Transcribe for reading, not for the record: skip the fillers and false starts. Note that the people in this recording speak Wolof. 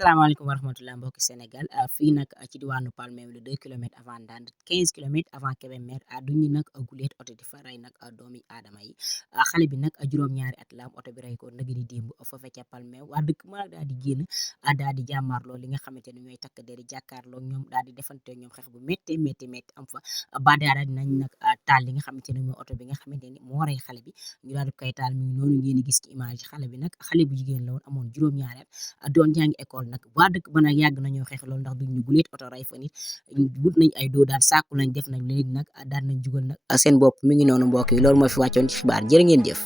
salaamaaleykum wa rahmatulah mbokki Sénégal fii nag ci diwaanu Palmarin le 2 kilomètres avant Ndande 15 kilomètres avant Kébémer duñu nag guleet oto di fa rey nag doomi aadama yi xale bi nag juróom-ñaari at la am oto bi rey ko nag di démb foofee ca Palmarin waa dëkk ma daal di génn daal di jàmmaarloo li nga xamante ne ñooy takk deri jàkkaarloo ñoom daal di defante ñoom xeex bu métti métti métti am fa ba daal nañ nag taal li nga xamante ne mooy oto bi nga xamante ni moo rey xale bi ñu daal di koy taal mi ngi noonu ngeen di gis ci image xale bi nag xale bu jigéen la woon amoon juróom-ñaari at doon jàngi école nag waa dëkk ba nag yàgg nañoo xeex loolu ndax duñ ñu guleet oto ray fa nit wut nañ ay doo daal sàkku lañ def nag léegi nag daan nañ jugal nag seen bopp mi ngi noonu mbokk yi loolu moo fi wàccoon ci xibaar jërë ngeen jëf